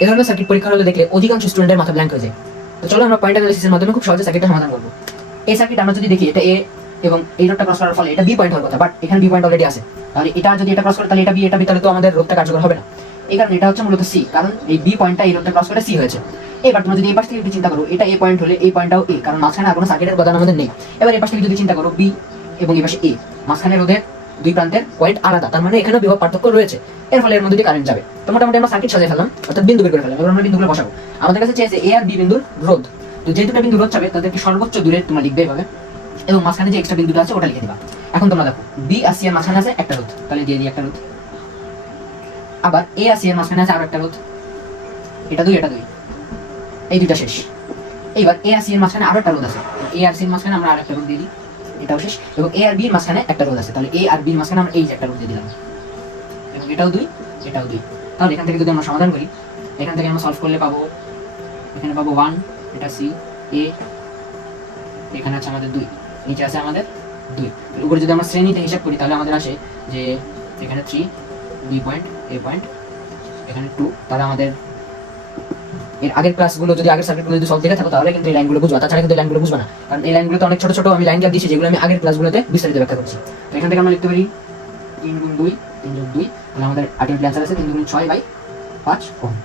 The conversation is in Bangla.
এই ধরনের সার্কিট পরীক্ষার হলে দেখলে অধিকাংশ স্টুডেন্টের মাথা ব্ল্যাঙ্ক হয়ে যায়। তো চলো আমরা পয়েন্ট অ্যানালিসিসের মাধ্যমে খুব সহজে সার্কিটটা সমাধান করবো। এই সার্কিট আমরা যদি দেখি এটা এ এবং এই রোডটা ক্রস করার ফলে এটা বি পয়েন্ট হওয়ার কথা, বাট এখানে বি পয়েন্ট অলরেডি আছে, তাহলে এটা যদি এটা ক্রস করে তাহলে এটা বি, এটা বি, তাহলে তো আমাদের রোডটা কার্যকর হবে না। এই কারণে এটা হচ্ছে মূলত সি, কারণ এই বি পয়েন্টটা এই রোডটা ক্রস করে সি হয়েছে। এবার তোমরা যদি এই পাশ থেকে একটু চিন্তা করো, এটা এ পয়েন্ট হলে এই পয়েন্টটাও এ, কারণ মাঝখানে আর কোনো সার্কিটের উপাদান আমাদের নেই। এবার এই পাশ থেকে যদি চিন্তা করো বি এবং এই পাশে এ, মাঝখানে রোধের দুই প্রান্তের পয়েন্ট আলাদা, তার মানে এখানে বিভব পার্থক্য রয়েছে। এর ফলে এর মধ্যে দিয়ে কারেন্ট যাবে। তো মোটামুটি আমরা সার্কিট সাজিয়ে ফেললাম, অর্থাৎ বিন্দু বের করে ফেললাম। এবার আমরা বিন্দুগুলো বসাবো। আমাদের কাছে চেয়েছে এ আর বি বিন্দুর রোধ, তো যে দুটো বিন্দু রোধ চাবে তাদেরকে সর্বোচ্চ দূরে তোমরা লিখবে এভাবে, এবং মাঝখানে যে এক্সট্রা বিন্দুটা আছে ওটা লিখে দিবা। এখন তোমরা দেখো বি আর সি এর মাঝখানে আছে একটা রোধ, তাহলে দিয়ে দিই একটা রোধ। আবার এ আর সি এর মাঝখানে আছে আরো একটা রোধ, এটা দুই, এটা দুই, এই দুইটা শেষ। এইবার এ আর সি এর মাঝখানে আরো একটা রোধ আছে, এ আর সি এর মাঝখানে আমরা আরেকটা রোধ দিয়ে দিই, এটাও শেষ। এবং এ আর বি এর মাঝখানে একটা রোধ আছে, তাহলে এ আর বি এর মাঝখানে আমরা এই যে একটা রোধ দিয়ে দিলাম, এবং এটাও দুই, এটাও দুই। তাহলে এখান থেকে যদি আমরা সমাধান করি, এখান থেকে আমরা সলভ করলে পাবো, এখানে পাবো 1, এটা সি, এ, এখানে আছে আমাদের 2, নিচে আছে আমাদের 2। উপরে যদি আমরা শ্রেণীতে হিসাব করি তাহলে আমাদের আসে যে এখানে 3, বি পয়েন্ট, এ পয়েন্ট, এখানে 2। তাহলে আমাদের এর আগের ক্লাসগুলো যদি আগের সার্কিটগুলো যদি সলভ দেখে থাকো তাহলে কিন্তু এই লাইনগুলো বুঝবা, তাছাড়া কিন্তু এই লাইনগুলো বুঝবা না, কারণ এই লাইনগুলোতে অনেক ছোট ছোট আমি লাইন দিয়েছি যেগুলো আমি আগের ক্লাসগুলোতে বিস্তারিত ব্যাখ্যা করছি। তো এখান থেকে আমরা লিখতে পারি 3 গুণ 2, 3 যোগ 2, তাহলে আমাদের আলটিমেটলি অ্যান্সার আছে 3 গুণ 6/5 ওহম।